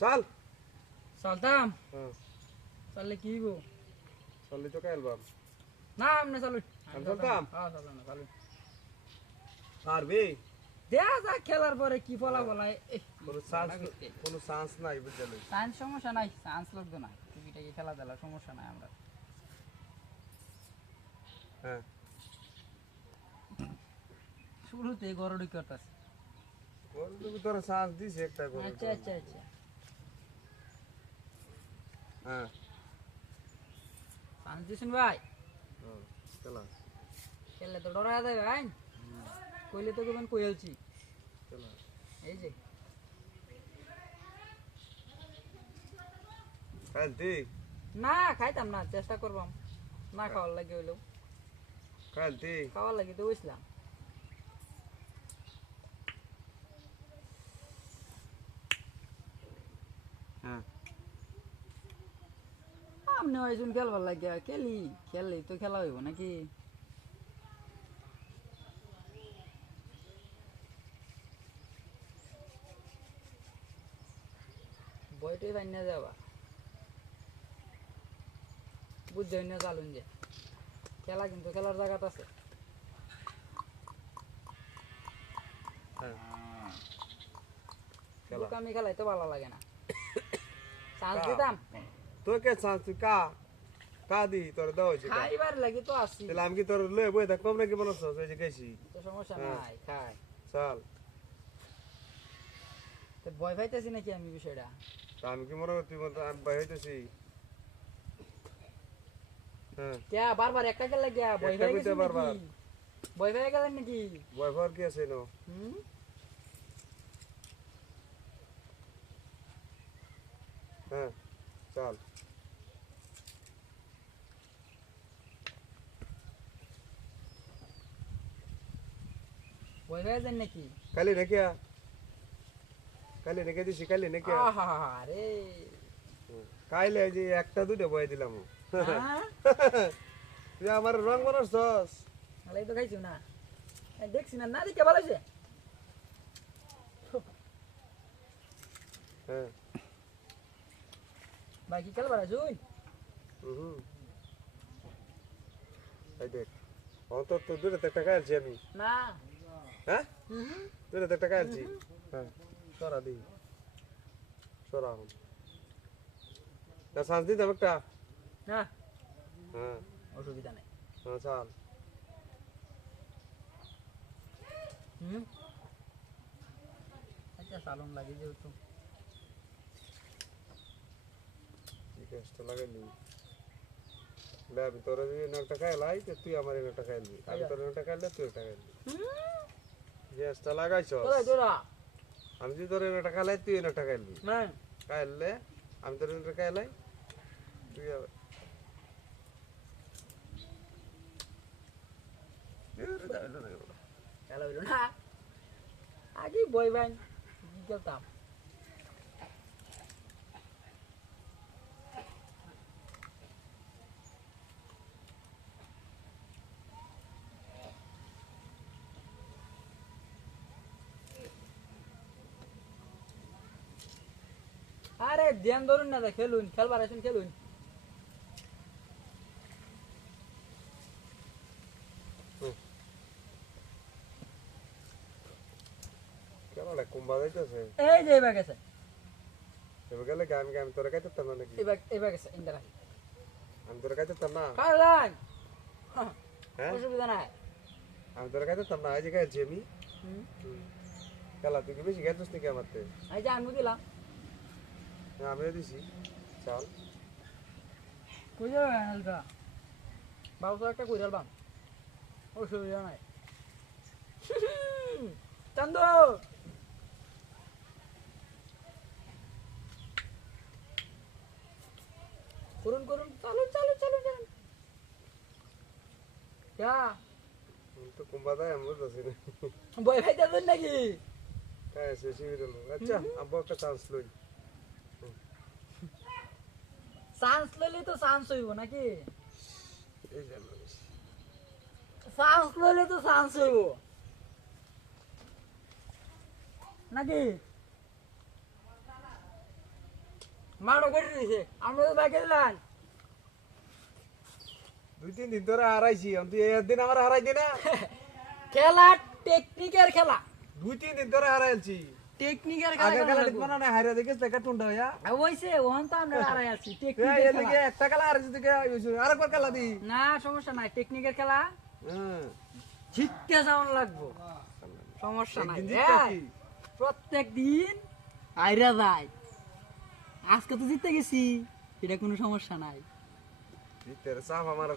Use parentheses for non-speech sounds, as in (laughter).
চল। চলতাম। হ্যাঁ। চললে কি গো চললি তো খেলবাম না আমনে চালু চলতাম? হ্যাঁ চলতাম না চালু পারবি? দেয়া যাক খেলার পরে কি ফলা বলাই কোনো চান্স কোনো চান্স নাই বুঝলি সায়েন্স সমস্যা নাই সায়েন্স লাগতো না। টুকিটাকি খেলা দেলা সমস্যা নাই আমরা। হ্যাঁ। শুরুতে গরুড়ি করতেছে। তুমি তোরা চান্স দিছে একটা করে আচ্ছা আচ্ছা আচ্ছা। হ্যাঁ। সায়েন্স দিছেন ভাই? হ্যাঁ, খেললে তো ডরা যাবে ভাই। কইলে তো কেমন কইলছি খেলা। এই যে। খেলতি না খাইতাম না চেষ্টা করবাম। না খাওয়ার লাগে হইল খাওয়ার লাগে তো বুঝলাম হ্যাঁ। আপনি ওইজন খেলবার লাগে খেলি খেললেই তো খেলা হইব নাকি? বইটাই ফাইন না যাবা। বুঝছেন না চালুন যে। খেলা কিন্তু খেলার জায়গাটা আছে। হ্যাঁ। আমি খেলাই তো ভালো লাগে না। (coughs) চান্স দিতাম? তোকে চান্স তুই কা কা দি তোর দাও হয়েছে কা? খাইবার লাগি তো আসি তাহলে আমি কি তোর লয়ে বই থাকবাম নাকি মনে হচ্ছে যে গেছি তো সমস্যা হ্যাঁ। নাই খাই চল তো ভয় পাইতেছি নাকি আমি বিষয়টা তা আমি কি মনে করছি মতো আমি বাই হইতেছি হ্যাঁ ক্যা বারবার একটা খেলা গিয়া একটা পেয়ে কইতে বারবার। নাকি ভয় পেয়ে গেলেন নাকি বয় ফর কি আছে নো হুম হ্যাঁ চল। নাকি? কালি নাকি কালি নাকি দিছি কালি নাকি আহা কাইলে যে একটা দুটো বয় দিলাম। হ্যাঁ? (laughs) তুই আমার রং আলাই তো খাইছো না? দেখছি না না দেখে ভালো হ্যাঁ। ভাই কি খেলবার আসুন হুম এই দেখ অন্তত তো দূরে একটা খাইছি আমি না হ্যাঁ দূরে একটা খাইছি হ্যাঁ সরা দি সরা হন তা সাজ দিতাম একটা না হ্যাঁ অসুবিধা নেই হ্যাঁ চল হুম আচ্ছা সালন লাগে যেহেতু ঠিক আছে তো লাগাইলি লে আমি তোর একটা খাইলাই তো তুই আমার একটা খাইলি আমি তোর একটা খাইলে তুই একটা খাইলি গ্যাসটা লাগাইছ আমি যদি তোর একটা খাইলাই তুই একটা খাইলি না খাইলে আমি তোর একটা খাইলাই তুই আবার- খেলা হইল না। আগে বই ভাই কি আরে ধ্যান ধরুন না খেলুন খেলবার আসুন খেলুন। এই যে এবার গেছে। এবার গেলে কি আমি তোরা খাইতে না নাকি? এবার এবার গেছে ইন্দারা আমি তোরা খাইতে না? কারণ হ্যাঁ? অসুবিধা নাই। আমি তোরা খাইতে না এই যে খাইছি আমি। খেলা তুই কি বেশি খাইছিস নাকি আমার তে? আমি দিলাম। আমিও দিছি চল। কই যাবে হালকা বাবু একটা কই দিলাম অসুবিধা নাই। চান্দু! করুন করুন চালুন চালুন চালুন চালুন। যা। তো কুম্বা দেয় আমি বুঝতেছি না। বই ভাই দেবেন নাকি? আছে আচ্ছা আব্বু একটা চান্স লই। চান্স লইলে তো চান্স হইব নাকি। চান্স লইলে তো চান্স হইব। নাকি? মারো কেটে দিছে। আমরা তো দিলাম। দুই তিন দিন ধরে হারাইছি। তুই একদিন আমার হারাই দি না। (laughs) খেলা টেকনিকের খেলা। দুই তিন দিন ধরে হারাইছি। টেকনিকের আগে খেলা খেলা খেলা দিত না হারিয়ে দেখে টাকা টুন্ডা হইয়া। হইছে ওহন তো আমরা হারাই আছি। এই টেকনিকের একটা খেলা হারাইছি তুই আরেকবার খেলা দি। না সমস্যা নাই টেকনিকের খেলা। হ্যাঁ। জিততে লাগবো। সমস্যা নাই। জিততা? প্রত্যেক দিন আইরা আজকে তো জিততে গেছি এটা কোনো সমস্যা নাই। জিতে চাপ আমার